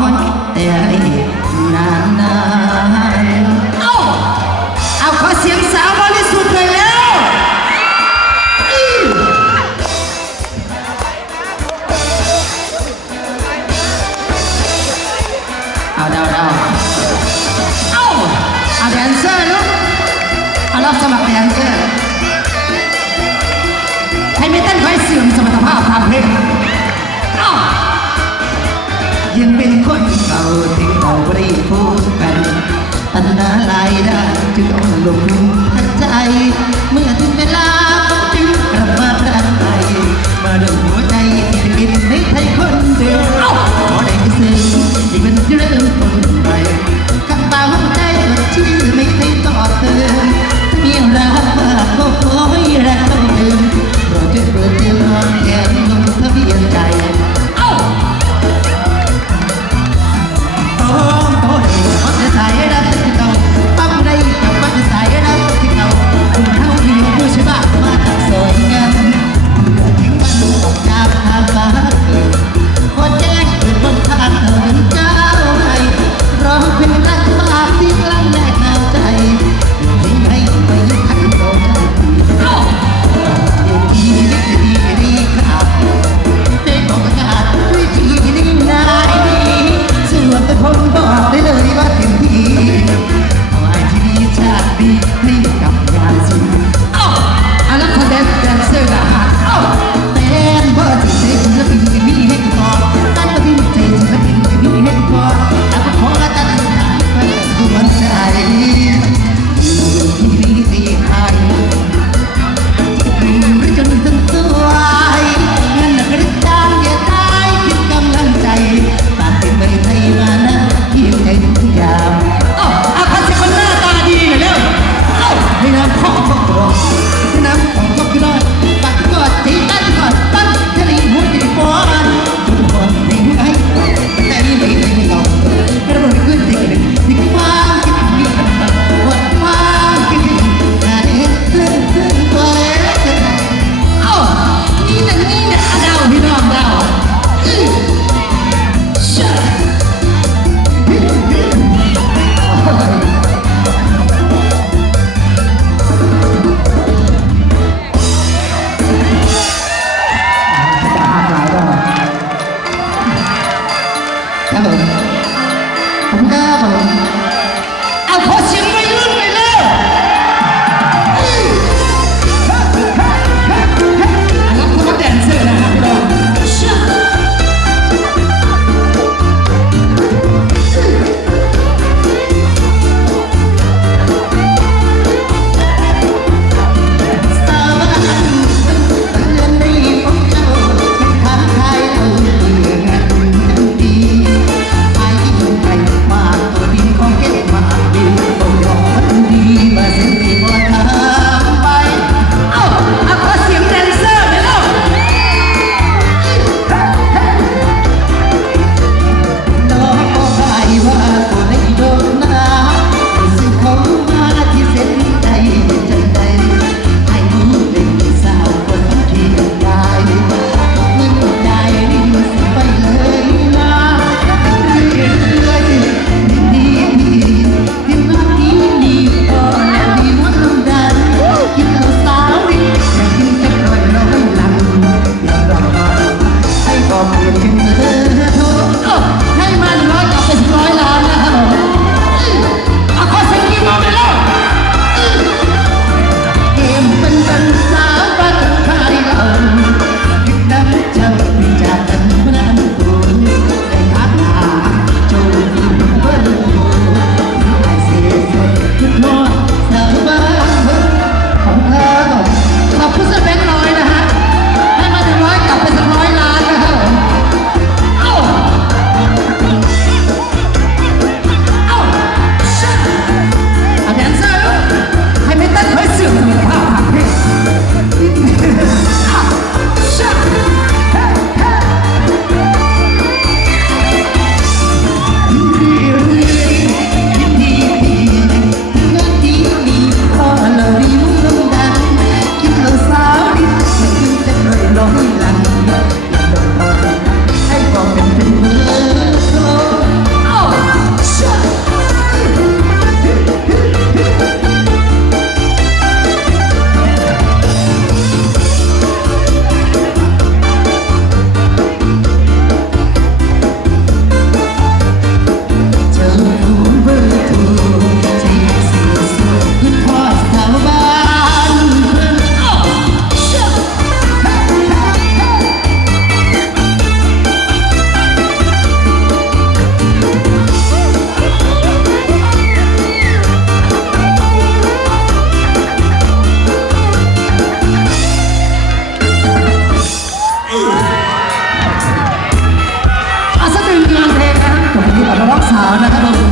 อนแต่ในานนานเอาเอาขอเสียงสาวบริสุทธิ์หน่ยแล้วเอาเดาเดาเอาเอาแดนเซอร์ลูกเอารับสมัครแดนเซอร์ให้ไม่เต้นคอยเสื่อมสมรรถภาพทางเพลง คนเก่าทิ้งเราไม่ได้พูดกันนาลายได้จึงต้องลงทันใจ เมื่อถึงเวลา องสาวนะครับ